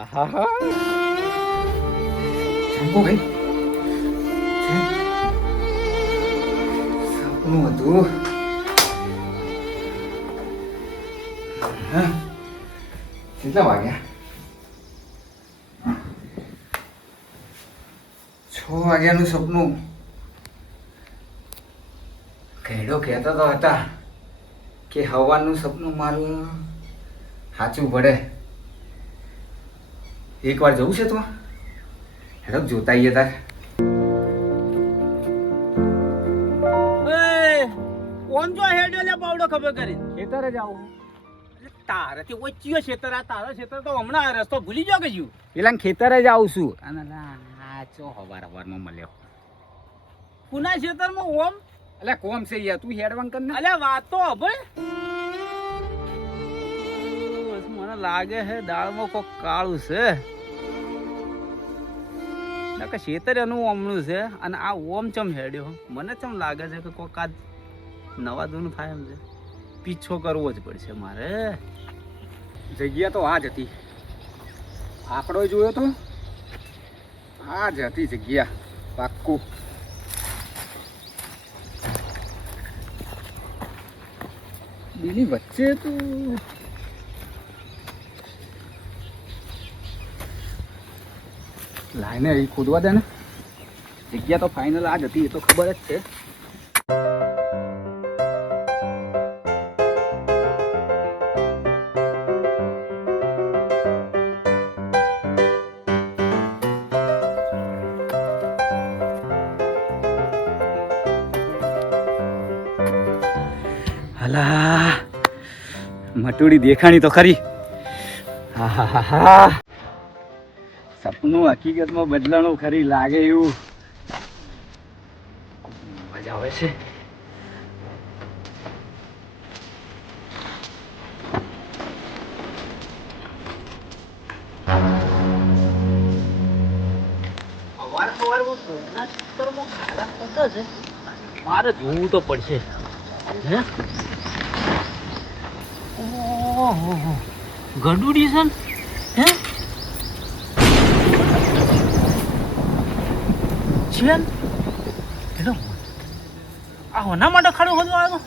આહા શંભુ ભાઈ સપનું હતું. કેટલા વાગ્યા? 6 વાગ્યાનું સપનું. ઘેડો કહેતો તો હતા કે હવાનું સપનું મારું સાચું પડે. એકવાર જવું છે તો હેડો જોતા આવીએ તાર. કોણ જો હેડ્યો લે પાવડો ખબર કરી ખેતરે જ આવું. તારે તે ઓછીયો ખેતર આ તારો ખેતર તો હમણાં આ રસ્તો ભૂલી જાવ કે જ્યું પેલા ખેતરે જ આવું છું. અને આ ચો હવારમાં મળ્યો. પુના ખેતરમાં ઓમ એટલે કોમ છે યાર, તું હેડવાન કર ને. અલ્યા વાત તો હવે મને લાગે છે દાળમાં કોક કાળું છે કે ખેતર એનું ઓમણું છે અને આ ઓમ ચમ હેડ્યો. મને ચમ લાગે છે કે કોક આ નવા દૂનું થાય એમ છે. પીછો કરવો જ પડશે મારે. જગ્યા તો આ જ હતી. આંકડો જોયો તો આ જ હતી જગ્યા પાક્કું. બેની વચ્ચે તો લાઈને અહીં ખોદવા દે ને. જગ્યા તો ફાઇનલ આ જ હતી, એ તો ખબર જ છે. અલા મટુડી દેખાણી તો ખરી. હા હા હા હા, સપનું હકીકતમાં બદલાણું ખરી લાગે એવું. મજા આવે છે. મારે જોવું તો પડશે. ગડુડી છે હે છે એનો આ હોના માટે ખાડો ખોદવા આવ્યો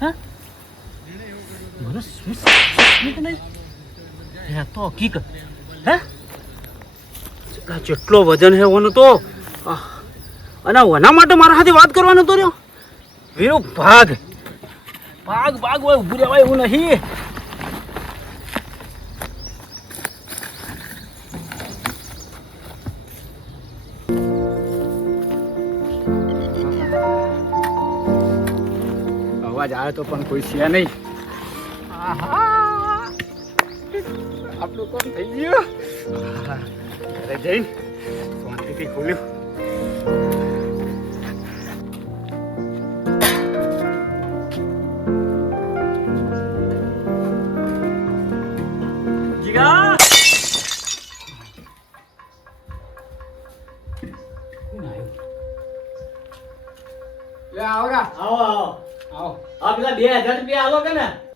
હે મને સ્મિત નહીં હે તો હકીકત હે કેટલો વજન હે ઓનો તો. અને ઓના માટે મારા સાથે વાત કરવાનો તો રહ્યો. વીરો ભાગ ભાગ ભાગ હોય, ઉભું રહેવાય એવું નહીં. અવાજ આવે તો પણ કોઈ છે નહીં. આપણું કોમ થઈ ગયું. ઘરે જઈને શાંતિથી ખોલ્યું.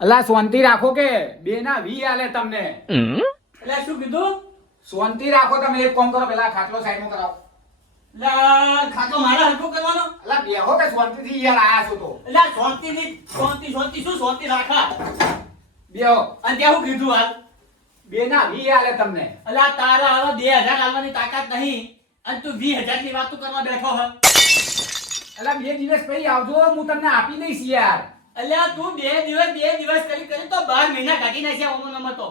અલા શાંતિ રાખો કે બે ના 20 આલે તમને. એટલે શું કીધું? શાંતિ રાખો તમે. એક કામ કરો, પેલા ખાટલો સાઈડમાં કરાવો. ખાતો મારા હરકો કરવાનો. અલા બેહો કે શાંતિથી યાર આયા છો તો. એટલે શાંતિ શું શાંતિ રાખા બેહો. અને ત્યાં હું કીધું હાલ બે ના 20 આલે તમને. અલા તારા હવે 2000 આલવાની તાકાત નહીં અને તું 20000 ની વાતો કરવા બેઠો હ. અલા 2 દિવસ પછી આવજો, હું તમને આપી દઈશ યાર. અલ્યા તું 2 દિવસ કરી તો 12 મહિના કાઢી નાખ્યા ઓમો નમો તો.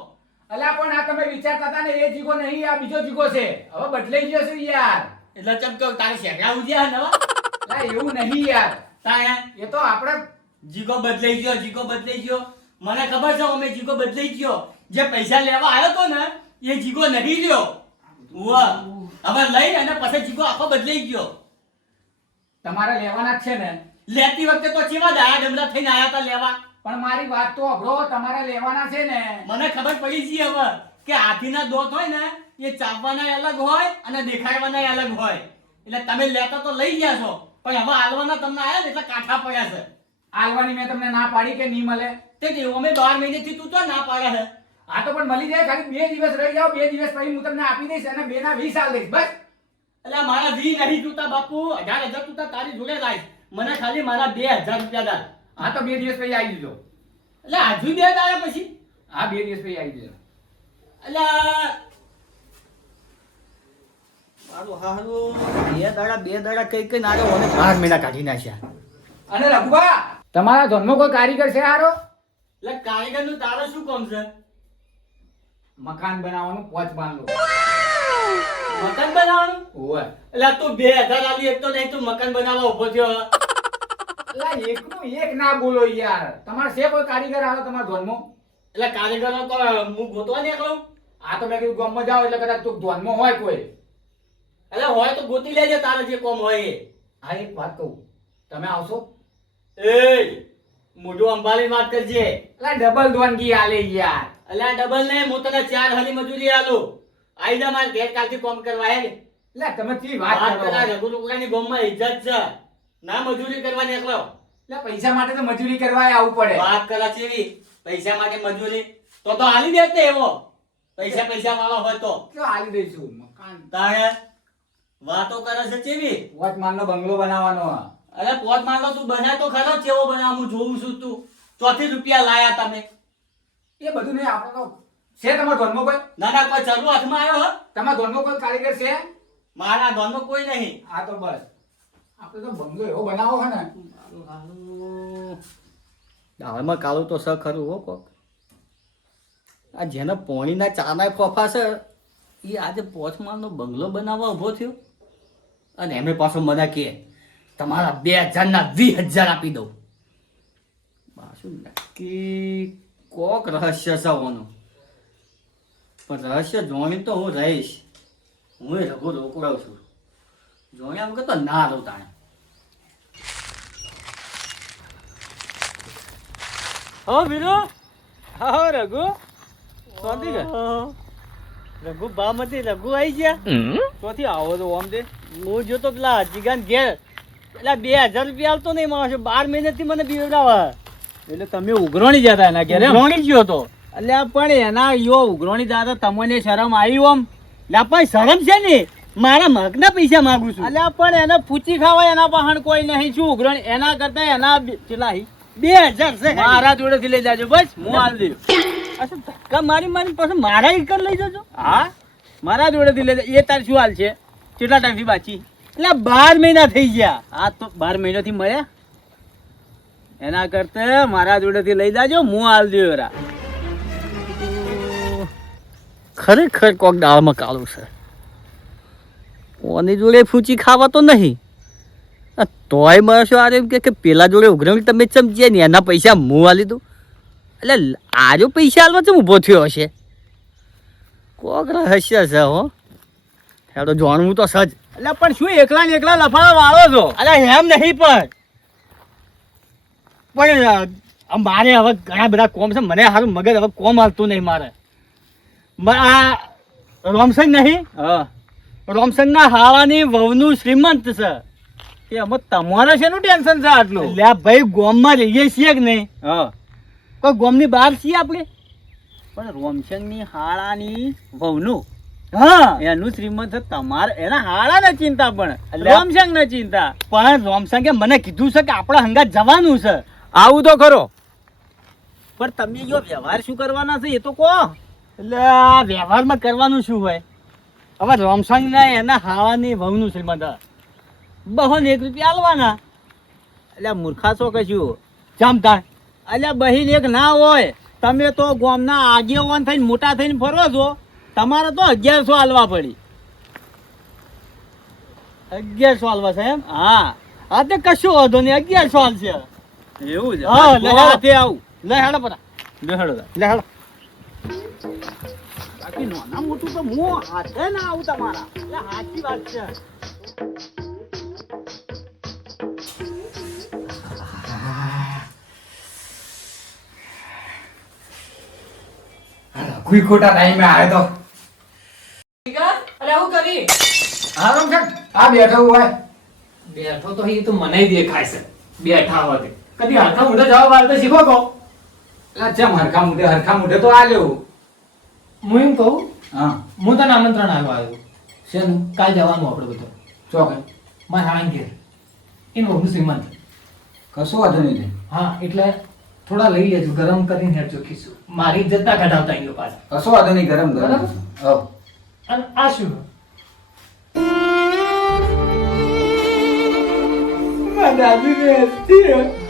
અલા પણ આ તમે વિચારતા હતા ને એ જીગો નહીં, આ બીજો જીગો છે. હવે બદલાઈ ગયો છે યાર. એટલે ચમકો તારે શેકડા ઉજ્યા નવા. ના એવું નહીં યાર. તાયા એ તો આપણે જીગો બદલાઈ ગયો. મને ખબર છે અમે જીગો બદલાઈ ગયો. જે પૈસા લેવા આવ્યો તો ને એ જીગો નહીં રહ્યો. વાહ હવે લઈ અને પછી જીગો આખો બદલાઈ ગયો. તમારે લેવાના જ છે ને. લેતી વખતે તો ચેવા દાયા ડમલા થઈને આયા તા લેવા. પણ મારી વાત તો અભરો, તમારે લેવાના છે ને. મને ખબર પડી ગઈ હવે કે હાથીના દોત હોય ને એ ચાપવાના અલગ હોય અને દેખાડવાના અલગ હોય. એટલે તમે લેતા તો લઈ ગયા છો પણ હવે આલવાના તમને આયા ને એટલે કાઠા પડ્યા છે. આલવાની મેં તમને ના પાડી કે નહીં મળે? તે અમે 12 મહિનેથી તું તો ના પાડે છે. આ તો પણ મળી જાય, ખાલી 2 દિવસ રહી જાઓ, 2 દિવસ પછી હું તમને આપી દઈશ અને 2 ના 20 આલ દઈશ બસ. એટલે મારા વી નહીં જોતા બાપુ, 1000 જોતા તારી જોડે લાઈશ. મને ખાલી મારા 2000 રૂપિયા દાલ. હા તો 2 દિવસ પછી આવી જજો. એટલે આજુ દે તારે પછી. હા 2 દિવસ પછી આવી જજો. એટલે મારું હારું 2 દાડા કઈ નારે ઓને 12 મહિના કાઢી નાખ્યા. અને રઘુબા, તમારા ધોનમાં કોઈ કારીગર છે હારો? એટલે કારીગર નું તારે શું કામ છે? મકાન બનાવવાનું પોચ બાંધો. મકાન બનાવવાનું? ઓય એટલે તું 2000 આલી એક તો નહીં, તું મકાન બનાવવા ઉભો થયો. લા એકનું એક ના બોલો યાર. તમારે છે કોઈ કારીગર હારો તમારા ધોનમાં? એટલે કારીગરો તો હું ગોતવા નીકળું. આ તો મેં કીધું ગામમાં જાઓ એટલે કદાચ તું ધોનમાં હોય કોઈ. એટલે હોય તો ગોતી લેજે તારે જે કોમ હોય એ. હા એક વાત કહું, તમે આવશો? એ મોઢું અંબાલી વાત કરજે. લા ડબલ ધોનગી આલે યાર. એટલે આ ડબલ નહીં, હું તને 4 હાલી મજૂરી આલું. આઈ જા મારે ઘેર કાલથી કોમ કરવા હે. લા તમે કેવી વાત વાત કરો? કરા રઘુ લોકોની ગામમાં ઇજ્જત છે. ના મજૂરી કરવા નીકળો. લા પૈસા માટે તો મજૂરી કરવા આવવું પડે. વાત કરા ચેવી? પૈસા માટે મજૂરી તો હાલી દેત ને એવો. પૈસા વાળો હોય તો જો આલી દઈશું મકાન. તારે વાતો કરે છે ચેવી? વચમાનનો બંગલો બનાવવાનો. અરે પોત મારલો તું બનાય તો ખરો, કેવો બનાવ હું જોઉં છું. તું 4 રૂપિયા લાયા તમે. એ બધું નહીં, આપણે તો છે તમારા ધોનમાં કોઈ? ના ના કોઈ ચરુ હાથમાં આવ્યો હ? તમારા ધોનમાં કોઈ કારીગર છે? મારા ધોનમાં કોઈ નહીં. હા તો બસ, આપણે તો બંગલો એવો બનાવો છે ને. દાળમાં કાળું તો સ ખરું હો કોક. આ જેને પોણીના ચાના ખોફા છે એ આજે પોચમાલનો બંગલો બનાવવા ઊભો થયો અને એમને પાછો મને કહે તમારા 2000 ના 20000 આપી દઉં. પાછું નક્કી કોક રહસ્ય છે ઓનું. પણ રહસ્ય જોણી તો હું રહીશ. હું એ રઘુ રોકડાવ છું. જોણ્યા વગર તો ના રહું તાણે. હો વીરો, હા રઘુ શાંતિ કે? રઘુ બામતી રઘુ આવી ગયા. તોથી આવો તો આમ દે. હું જોતો પેલા જીગાન ઘેર પેલા 2000 રૂપિયા આવતો નહીં માણસો 12 મહિનાથી મને બીવડાવા. એટલે તમે ઉઘરોણી જતા એના ઘેર? ઉઘરોણી ગયો તો. એટલે પણ એના યો ઉઘરોણી દાદા તમને શરમ આવી આમ? લા પણ શરમ છે ને, મારા મગના પૈસા માંગુ છું. એટલે પણ એને પૂછી ખાવાય એના પાહણ કોઈ નહીં. શું ઉઘરોણી? એના કરતા એના કેટલા 2000 છે મારા જોડેથી લઈ જાજો બસ, હું હાલ દઉં. અચ્છા ધક્કા મારી પાછું મારા એકર લઈ જજો? હા મારા જોડેથી લઈ જાય. એ તાર શું હાલ છે? કેટલા ટાઈમથી બાકી? એટલે 12 મહિના થઈ ગયા. હા તો 12 મહિનાથી મળ્યા. એના કરતા મારા જોડેથી લઈ જાજો, હું હાલ દઉં. રા ખરેખર કોક દાળમાં કાળું છે. ઓની જોડે ફૂચી ખાવા તો નહીં. તોય માણસો આ એમ કે પેલા જોડે ઉઘરાણી તમે સમજ્યા ને એના પૈસા હું આ લીધું. એટલે આજો પૈસા હાલવા ચમ ઊભો થયો હશે? કોક રહસ્ય છે હો. હેડો જાણવું તો સજ. એટલે પણ શું એકલા ને એકલા લફાવા વાળો છો? અરે એમ નહીં પણ મારે હવે ઘણા બધા કોમ છે. મને સારું મગજ હવે કોમ હાલતું નહીં. મારે આ રોમસંગ નહીં, રોમસંગના હાવાની વહુનું શ્રીમંત છે. એમાં તમારે શેનું ટેન્શન છે આટલું? એટલે ભાઈ ગોમમાં રહીએ છીએ કે નહીં? કોઈ ગોમની બહાર છીએ આપણે? પણ રોમસંગની હાળાની વહુનું એનું શ્રીમંત તમારે એના હાળાને ચિંતા, પણ રોમસંગને ચિંતા. પણ રોમસંગે મને કીધું છે કે આપણે હંગાત જવાનું છે. આવું તો ખરો, પણ તમે જો વ્યવહાર શું કરવાના છે એ તો કહો. એટલે આ વ્યવહારમાં કરવાનું શું હોય? હવે રોમસંગને એના હાળાની વહુનું શ્રીમંત 1 રૂપિયા આલવાના. એટલે મૂર્ખા છો કશું જમતા? એટલે બહીન એક ના હોય. તમે તો ગામના આગેવાન થઈને મોટા થઈને ફરો છો, તમારે તો 1100 આલવા પડી. 1100 આલવા છે એમ? હા હા તે કશું વાંધો નહીં, 1100 આલશે. એવું છે? હા લે હાથે આવું. લે હેડો પરા, લે હેડો, લે હેડો. બાકી નાના મોટું તો હું હાથે ના આવું તમારા. એટલે સાચી વાત છે. કોઈ ખોટા ટાઈમે આવ્યો તો. અરે હું કરી હા રમશંગ, આ બેઠો હોય. બેઠો તો એ તો મને દેખાય છે બેઠા હોતે. કદી હરખા મોઢે જવાબ આલતા શીખો કહો. એટલે ચમ હરખા મુઢે તો આલ્યો. હું એમ કહું, હા હું તને આમંત્રણ આલવા આવ્યો. શેનું કાલ જવાનું આપણે બધું ચોકે મારા હાળા ઘેર. એનું વહુનું શ્રીમંત. કશો વાંધો નહીં. હા એટલે થોડા લઈ લેજો, ગરમ કરીને હેરજો ખીસું. મારી ઇજ્જત ના કઢાવતા અહીંયા પાછા. કશો વાંધો નહીં. ગરમ ગરમ બરાબર. હવ અને આ શું?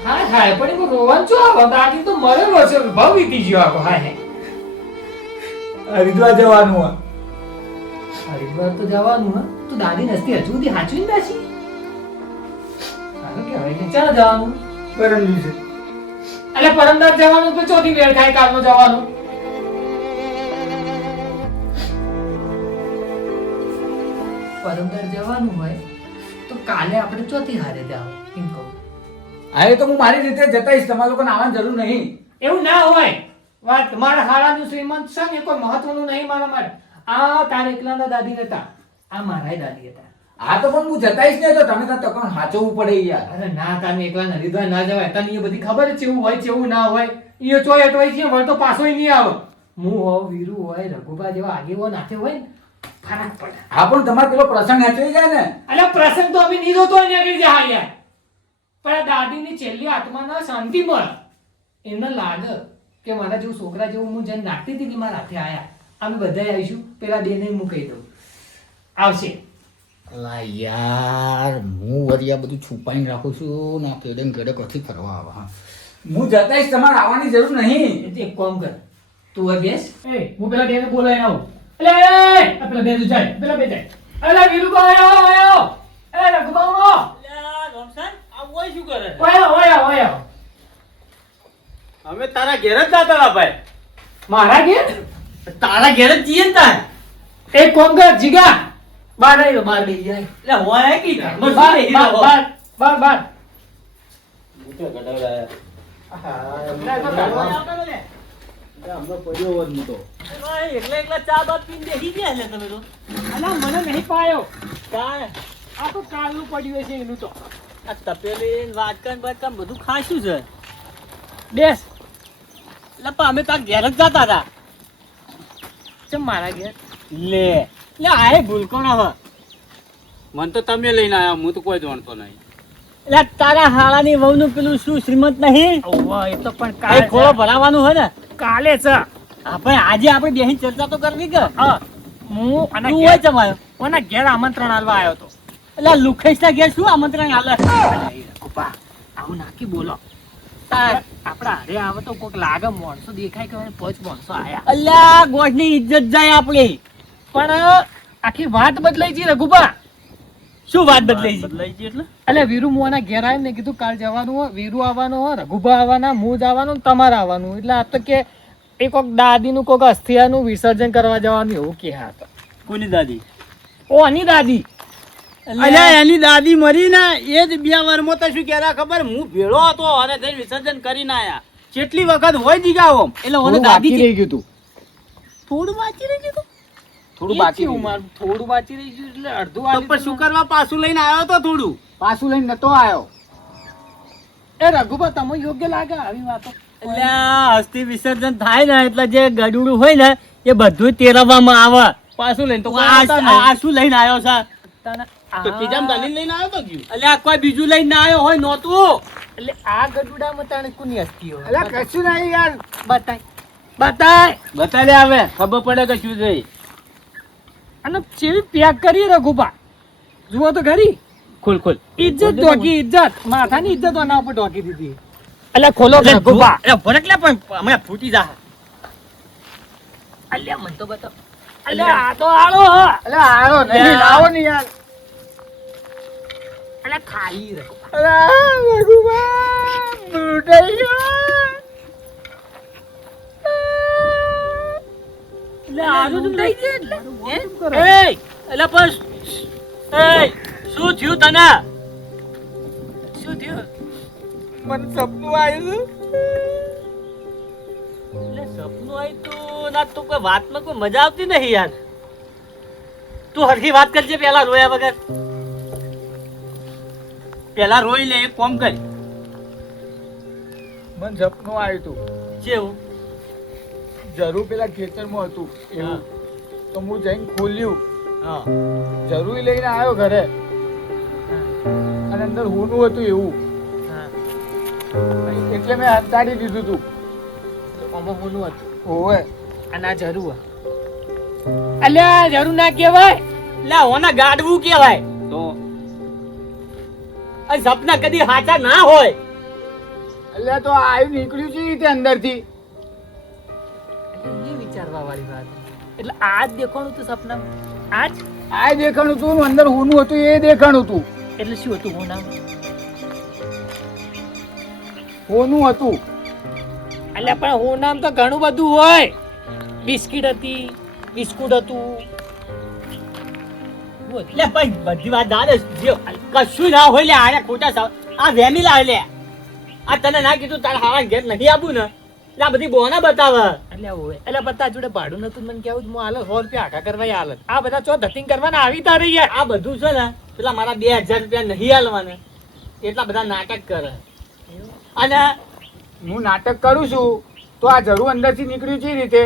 હાય હાય, પણ એમાં રોવાનું શું આવે? દાદી તો મરેલો છે, ભાવ વીતી ગયો આખો. હાય હાય. હરિદ્વાર જવાનું હોય. હરિદ્વાર તો જવાનું હા. તું દાદી નસતી હજુ સુધી હાચવી નાસી. સારું કહેવાય કે ચાલ જવાનું. પરમ દિવસે એટલે પરમદાર જવાનું તો ચોથી મેળ ખાય, કાલનો જવાનું. પરમદાર જવાનું હોય તો કાલે આપણે ચોથી હારે જાવ એમ કહું. હા એ તો હું મારી રીતે જતાઈશ. તમારે લોકોને આવવાની જરૂર નહીં. એવું ના હોય. વાત મારા હારાનું શ્રીમંત છે ને, એ કોઈ મહત્વનું નહીં મારા માટે. આ તારે એકલાના દાદી હતા, આ મારાય દાદી હતા. હા તો પણ હું જતાઈશ ને. તો તમે તો તકોન સાચવવું પડે યાર. અરે ના, તમે એકલા હરિદ્વાર ના જવાય. તને એ બધી ખબર છે એવું હોય, કેવું ના હોય. એ ચોય અટવાય છે, વળ તો પાછો નહીં આવે. હું હોવ, વીરુ હોય, રઘુબા જેવા આગેવો નાથે હોય ને, ફરક પડે. હા પણ તમારે પેલો પ્રસંગ સાચવી જાય ને. અલ્યા પ્રસંગ તો અમે નીધો તો ને આગળ જા યાર. પણ આ દાદીની છેલ્લી આત્માને શાંતિ મળે. એમને લાગે કે મારા જેવું છોકરા જેવું હું જેને નાખતી હતી કે મારા હાથે આયા. અમે બધા આવીશું. પેલા બેને હું કહી દઉં આવશે. અલા યાર હું વરિયા બધું છુપાઈને રાખું છું ને કેડે કેડે કથી ફરવા આવે. હા હું જતાઈશ. તમારે આવવાની જરૂર નહીં. એટલે એક કામ કર, તું હવે બેસ. હું પેલા બેને બોલાવીને આવું. એટલે આ પેલા બે જાય, પેલા બે જાય. અલા વીરુબા આયો. રઘુબા આવો. રોમસન આ ઓય શું કરે? ઓય. અમે તારા ઘેર જ જાતા હતા ભાઈ. મારા ઘેર તારા ઘેર જ જઈએ ને તાર. એક કામ કર, જીગા બાર આવી, બાર બેસી જાય. એટલે હોય કે ઘરમાં બાર શું નહીં રહો? બાર. હું તો ગડાવડા. એકલા ચા બાદ પીને બેસી ગયા છે તમે તો. અલા મને નહીં પાયો. કાંઈ આ તો કાલનું પડ્યું છે એનું તો. આ તપેલી વાટકા બાટકા બધું ખાશું છે. બેસ. એટલે પણ અમે તાર ઘેર જ જતા હતા. ચમ મારા ઘેર? લે આ ભૂલ કોણ હવે? મને તો તમે લઈને આવ્યા, હું તો કોઈ જાણતો નહીં. એટલે તારા હાળાની વહુનું પેલું શું શ્રીમંત નહીં? ઓવા એ તો પણ કાંઈ ખોળો ભરાવાનું હોય ને. કાલે છે. આપણે આજે આપણે બેસી ચર્ચા તો કરવી કે. હા હું તું હોય ચમાયો. કોના ઘેર આમંત્રણ આલવા આવ્યો તો. એટલે લુખેશના ઘેર શું આમંત્રણ આલે? પપ્પા આવું નાખી બોલો. તાર આપડા હારે આવે તો કોક લાગે માણસો દેખાય કે પોચ માણસો આયા. અલ્યા ગોઠની ઇજ્જત જાય આપણી. પણ આખી વાત બદલાઈ ગઈ રઘુબા. શું વાત બદલાઈ છે એટલે? એટલે વીરુ મોના ઘેર આવીને મેં કીધું કાલ જવાનું હોય, વીરુ આવવાનું હોય, રઘુબા આવવાના, હું જ આવવાનું, તમારે આવવાનું. એટલે આ તો કે એ કોક દાદીનું કોક અસ્થિયાનું વિસર્જન કરવા જવાનું એવું કે હા તો. કોની દાદી? ઓની દાદી. અલ્યા એની દાદી મરી ને એ જ 2 વારમાં તો શું કહેતા ખબર? હું ભેળો હતો અને જઈને વિસર્જન કરીને આયા. કેટલી વખત હોય જીગાવો એટલે ઓને દાદી રહી ગયું તું. થોડું બાકી રહી ગયું તું. થોડું બાકી કેવું મારું? થોડું બાકી રહી ગયું એટલે અડધું તો આલ્યું પણ શું કરવા પાછું લઈને આવ્યો તો? થોડું પાછું લઈને નતો આવ્યો. એ રઘુબા તમને યોગ્ય લાગે આવી વાતો? એટલે અસ્થિ વિસર્જન થાય ને એટલે જે ગડુડું હોય ને એ બધું તેરવવામાં આવે. પાછું લઈને તો આ શું લઈને આવ્યો છે? તો કીજામ દાલીને લઈને આવ્યો તો ગયું. અલ્યા કોઈ બીજું લઈને આવ્યો હોય નહોતું. એટલે આ ગડુડામાં તાણે કોની અસ્થિ હોય? અલા કશું નહીં યાર. બતાય. બતાલે આવે ખબર પડે કે શું છે. અને ચેવી પેક કરી રઘુબા. જુઓ તો ખરી. ખોલ ઇજ્જત ઢોકી, ઇજ્જત માથાની ઇજ્જત આના ઉપર ઢોકી દીધી. એટલે ખોલો રઘુબા. એટલે ભરકલે પણ હમણાં ફૂટી જા. અલ્યા મન તો બતાવ. અલ્યા આ તો આળો હ. અલા આવો નહીં. લાવો ને યાર. અલ્યા ખાઈ રઘુબા. અલા રઘુબા બુડાઈ ગયો. એટલે આનું તો લઈ ગયો એટલે. એ એટલે પણ એ શું થયું તને? શું થયું? મને સપનું આવ્યું. એટલે સપનું આવ્યું તું ના તું કોઈ વાતમાં કોઈ મજા આવતી નહીં યાર. તું હરખી વાત કરજે પેલા રોયા વગર. પેલા રોઈ લે એક કામ કર. મને સપનું આવ્યું તું. જેવું જરૂર પેલા ખેતરમાં હતું એવું તો હું જઈને ખોલ્યું, હા જરૂર લઈને આવ્યો ઘરે અને અંદર હોનું હતું એવું, હા એટલે મેં હંતાડી દીધું તું. આમાં હોનું હતું ઓવે અને આ જરૂર અલ્યા જરૂર ના કહેવાય. લે ઓના ગાડવું કહેવાય. તો આ સપના કદી સાચા ના હોય. એટલે તો આવ્યું નીકળ્યું છે તે અંદરથી. એ વિચારવા વાળી વાત. એટલે આજ દેખાણું તું સપનામાં? આજ આ દેખાણું તું, અંદર હોનું હતું એ દેખાણું તું. એટલે શું હતું હોના? હોનું હતું. એટલે પણ હોનામ તો ઘણું બધું હોય. બિસ્કિટ હતી, બિસ્કુટ હતું. લે પણ બધી વાત દાદા જે કશું ના હોય લે આને ખોટા આ વેમીલા લે આ તને ના કીધું તારા હાવા ઘેર નહીં આવું ને એટલે આ બધી બોના બતાવે. એટલે હોય એટલે બધા જોડે ભાડું નતું મને કેવું હું હાલત 100 રૂપિયા આખા કરવા હાલત આ બધા ચો ધતિંગ કરવાના આવી તારે યાર. આ બધું છે ને પેલા મારા 2000 રૂપિયા નહીં હાલવાના એટલા બધા નાટક કરે. અને હું નાટક કરું છું તો આ જરૂર અંદરથી નીકળ્યું છે એ રીતે.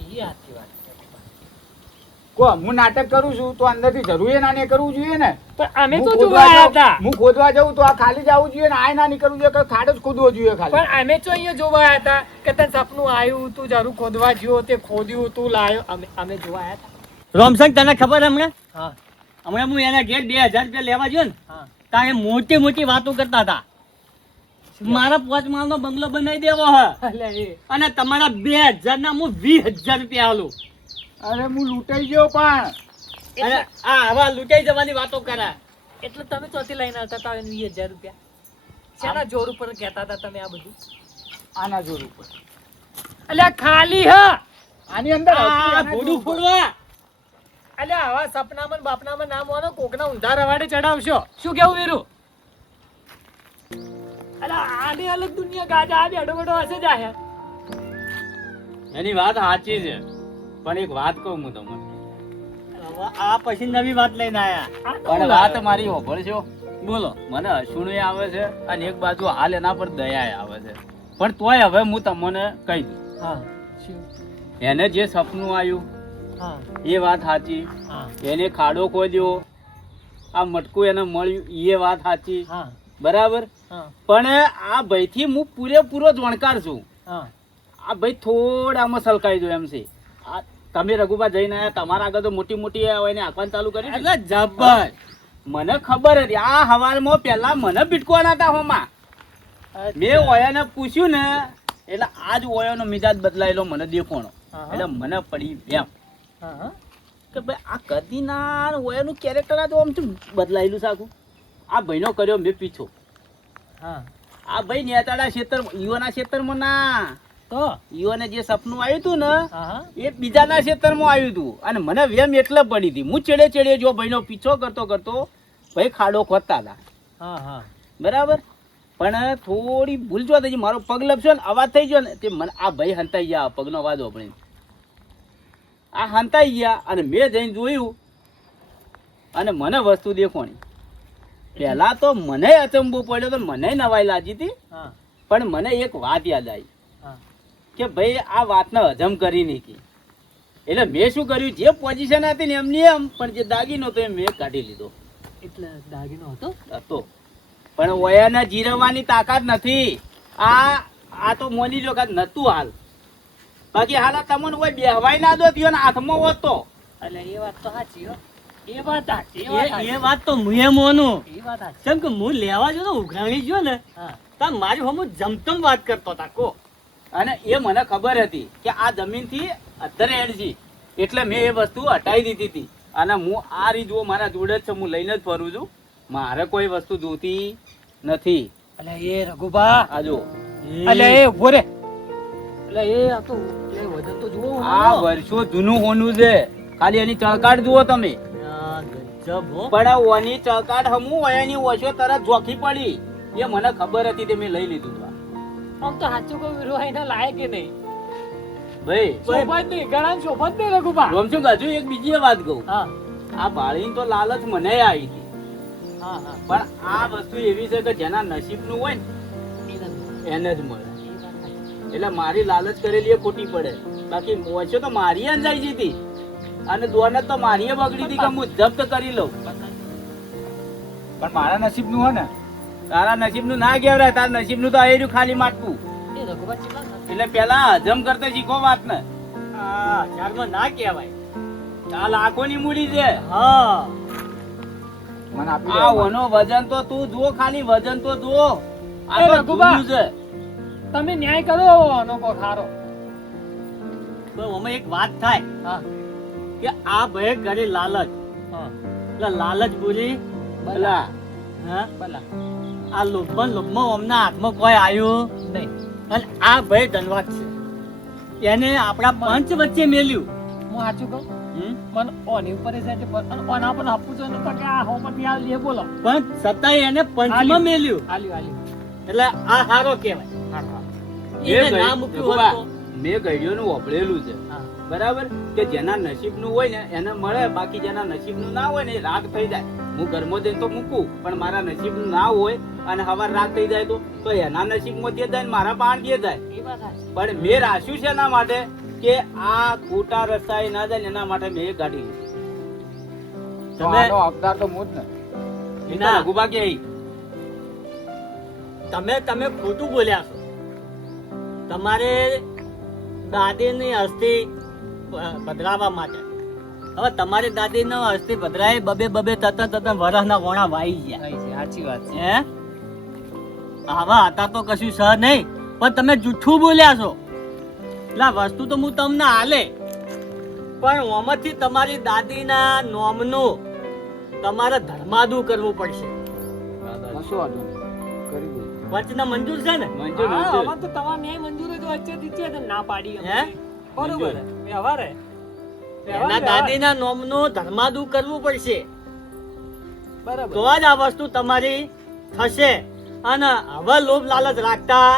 એ સાચી વાત. કો હું નાટક કરું છું તો અંદરથી જરૂર ના ને કરવું જોઈએ ને. પણ અમે હું તો ખોદવા જોવા જાઉં- હતા. હું ખોદવા જાઉં તો આ ખાલી જવું જોઈએ ને આ ના નીકળવું જોઈએ કે ખાડો જ ખોદવો જોઈએ ખાલી. પણ અમે તો અહીંયા જોવા આવ્યા હતા કે તને સપનું આવ્યું તું જરૂર ખોદવા જ્યો તે ખોદ્યું તું લાયો અમે જોવા આવ્યા હતા. રોમસંગ તને ખબર હમણાં હા હમણાં હું એના ઘેર 2000 રૂપિયા લેવા ગયો ને હા ત્યાં એ મોટી મોટી વાતો કરતા હતા. મારા 5 માળનો બંગલો બનાવી દેવો હ એટલે એ અને તમારા 2000 ના હું 20000 રૂપિયા આલું. અરે હું લૂંટાઈ ગયો પણ. અને આ આવા લૂંટાઈ જવાની વાતો કરે. એટલે તમે ચોથી લઈને આવતા હતા 20000 રૂપિયા શેના જોર ઉપર કહેતા હતા તમે આ બધું? આના જોર ઉપર અલ્યા ખાલી હા આની અંદર આ આના ભોડું જોર ઉપર. ફોડવા અલ્યા આવા સપનામાં ને બાપનામાં નામ હોનો કોકના ઊંધા રવાડે ચડાવશો. શું કેવું વીરુ? અલ્યા આની અલગ દુનિયા ગાજા આ બેડો બેડો હશે જ આયા. એની વાત સાચી છે પણ એક વાત કહું હું તમને. હવે આ પછી નવી વાત લઈને આયા. પણ વાત મારી હોભળશો. બોલો મને હસુણું આવે છે અને એક બાજુ હાલ એના પર દયા આવે છે પણ તોય હવે હું તમને કહી દઉં. હા શું? એને જે સપનું આવ્યું હા એ વાત સાચી, હા એને ખાડો ખોદ્યો આ મટકું એને મળ્યું એ વાત સાચી, હા બરાબર. હા પણ આ ભાઈથી હું પૂરેપૂરો જાણકાર છું. હા આ ભાઈ થોડામાં સલકાઈ દો એમ છે. આ તમે રઘુબા જઈને આયા તમારા આગળ તો મોટી મોટી એને આંકવાનું ચાલુ કરી એટલે જબર મને ખબર હતી આ હવારમાં પહેલા મને બીટકવાના હતા હોમાં. મેં ઓયાને પૂછ્યું ને એટલે આજ ઓયાનો મિજાજ બદલાયેલો મને દેખોણો. હા. એટલે મને પડી એમ હા કે ભાઈ આ કદીના ઓયાનું કેરેક્ટર આ તો આમ શું બદલાયેલું સાકું. આ ભાઈનો કર્યો મેં પીછો. હા આ ભાઈ નેતાડા ક્ષેત્ર યુવાના ક્ષેત્રમાં ના તો યુવાને જે સપનું આવ્યું હતું ને હા એ બીજાના ક્ષેત્રમાં આવ્યું હતું અને મને વેમ એટલે પડી હતી. હું ચેડે ચેડે જો ભાઈનો પીછો કરતો કરતો ભાઈ ખાડો ખોદતા હતા, હા હા બરાબર. પણ થોડી ભૂલ જો થઈ મારો પગ લપસ્યો ને અવાજ થઈ ગયો ને તે મને આ ભાઈ હંતાઈ ગયા પગનો અવાજ આપણે આ હંતાઈ ગયા અને મેં જઈને જોયું અને મને વસ્તુ દેખોણી. પહેલા તો મને અચંબો પડ્યો તો મને નવાઈ લાગી હતી હા પણ મને એક વાત યાદ આવી હા કે ભાઈ આ વાતને હજમ કરી નહીં. એટલે મેં શું કર્યું જે પોઝિશન હતી ને એમની એમ પણ જે દાગીનો હતો એ મેં કાઢી લીધો એટલે દાગીનો હતો. હતો પણ ઓયાને જીરવવાની તાકાત નથી. આ તો મોની લો કે નતું હાલ બાકી હાલ આ તમને કોઈ બેહવાય ના દો ને હાથમાં હોત તો એટલે એ વાત તો સાચી હો. એ વાત સાચી એ વાત તો મુએ મોનું એ વાત સાચી. કેમ કે હું લેવા જો ને ઉઘરાણી ગયો ને હા તા મારી હમું જમતમ વાત કરતો હતા કો. અને એ મને ખબર હતી કે આ જમીનથી અધરે એડ છે એટલે મેં એ વસ્તુ હટાવી દીધી હતી અને હું આ રીત જો મારા જોડે જ છે હું લઈને જ ફરું છું. મારે કોઈ વસ્તુ જોતી નથી. એટલે એ રઘુબા આ જો એટલે એ ઉભો રે એટલે એ આ તો એ વજન તો જુઓ આ વર્ષો જૂનું હોનું છે ખાલી એની ચળકાટ જુઓ તમે. આ ગજબ હો. પણ ઓની ચળકાટ હમું હોય એની ઓછો તરત જોખી પડી એ મને ખબર હતી તે મેં લઈ લીધું હતું. આમ તો સાચું કોઈ વિરો એના લાયક કે નહીં. ભાઈ શોભા જ નહીં ઘણા શોભા જ નહીં રઘુબા. રોમચું હજુ એક બીજી વાત કહું. હા આ બાળીની તો લાલચ મને આવી હતી હા હા પણ આ વસ્તુ એવી છે કે જેના નસીબનું હોય ને એને જ મળે. એટલે મારી લાલચ કરેલી એ ખોટી પડે. બાકી મોચો તો મારી અંજાઈ જતી અને દોનત તો મારી બગડી હતી કે હું જપ્ત કરી લઉં. પણ મારા નસીબનું હોય ને. તારા નસીબનું ના કહેવાય, તારા નસીબનું તો આયરું ખાલી માટકું. એ રઘુબા કેટલા એટલે પેલા હજમ કરતા શીખો વાત ને. આ હજારમાં ના કહેવાય. આ લાખોની મૂડી છે. હા મને આપી આ દેવા. ઓનો વજન તો તું જુઓ, ખાલી વજન તો જુઓ. આ એ તો રઘુબા. જૂનું છે. તમે ન્યાય કરો આનો કો ખારો. તો અમે એક વાત થાય હા કે આ ભાઈ કરે લાલચ, હા એટલે લાલચ પૂરી ભલા. હા ભલા આ લોભમાં અમના હાથમાં કોઈ આવ્યું નહીં. અને આ ભાઈ ધનવાદ છે, એને આપણા પંચ વચ્ચે મેલ્યું. હું સાચું કહું, હમ? મને ઓની ઉપર છે કે અને ઓના પણ આપવું છે ને તો કે આ હોમતી આ લે બોલો. પણ છતાંય એને પંચમાં હાલ્યું. મેલ્યું, આલ્યું એટલે આ હારો કહેવાય. એને ના મૂક્યું હોત તો. મેં ઘડિયોનું વપડેલું છે હા. બરાબર, કે જેના નસીબનું હોય ને એને મળે, બાકી જેના નસીબનું ના હોય ને એ રાગ થઈ જાય. હું ઘરમાં જઈને તો મૂકું, પણ મારા નસીબનું ના હોય અને હવાર રાગ થઈ જાય તો એના નસીબમાં જે જાય ને મારા પાણ જે જાય. એ વાત સાચી. પણ મેં રાખ્યું છે એના માટે કે આ ખોટા રસ્તાએ ના જાય ને એના માટે મેં એક ગાડી લીધી. તો તમે આનો હકદાર તો હું જ ને. એ તો ના. રઘુબા કે તમે ખોટું બોલ્યા છો. તમારે દાદીની અસ્થિ પધરાવવા માટે, હવે તમારી દાદીનો અસ્થિ પધરાય બબે તત વરસના ગોણા વાઈ ગયા. સાચી વાત છે. હે આવા હતા તો કશું સહ નહીં, પણ તમે જૂઠું બોલ્યા છો. એટલે આ વસ્તુ તો હું તમને હાલે, પણ ઓમાંથી તમારી દાદીના નોમનું તમારે ધર્માદુ કરવું પડશે. કશો વાંધો નહીં. કરી દઈએ. વચના મંજૂર છે ને? મંજૂર હા, મંજૂર. આમાં તો તમારે ન્યાય મંજૂર હોય તો વચ્ચેથી છે તો ના પાડી અમે. હે? બરોબર હે. વ્યવહાર હે. એના દાદીના નોમનું ધર્માદુ કરવું પડશે, બરાબર. તો જ આ વસ્તુ તમારી થશે. અને હવે લોભ લાલચ રાખતા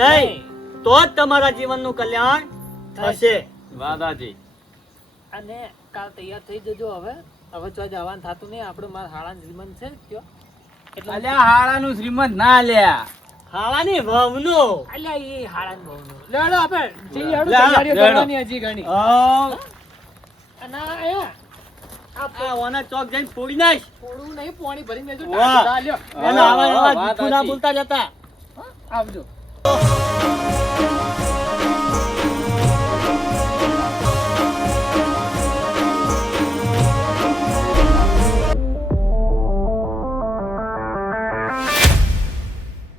નહીં, તો જ તમારા જીવનનું કલ્યાણ થશે. વાદાજી અને કાલ તૈયાર થઈ જજો. હવે ચો જવાનું થતું નહીં. આપણે મારા હાળાનું જીવન છે કયો એટલે અલ્યા હાળાનું શ્રીમંત ના લ્યા. ખાવાની વહુનો અલ્યા એ હાળાનું બહુનું. લેડો આપણે જઈએ. હેડો, લેડો, તૈયારીઓ લેડો. કરવાની હજી ઘણી. અને આ ઓના ચોક જઈને ફોડી નાખ. થોડું નહીં પાણી ભરી મેજો. વાહ. લ્યો. એને આવા વાહ, એવા વાત જૂઠું ના સાચી. બોલતા જતા. આવજો.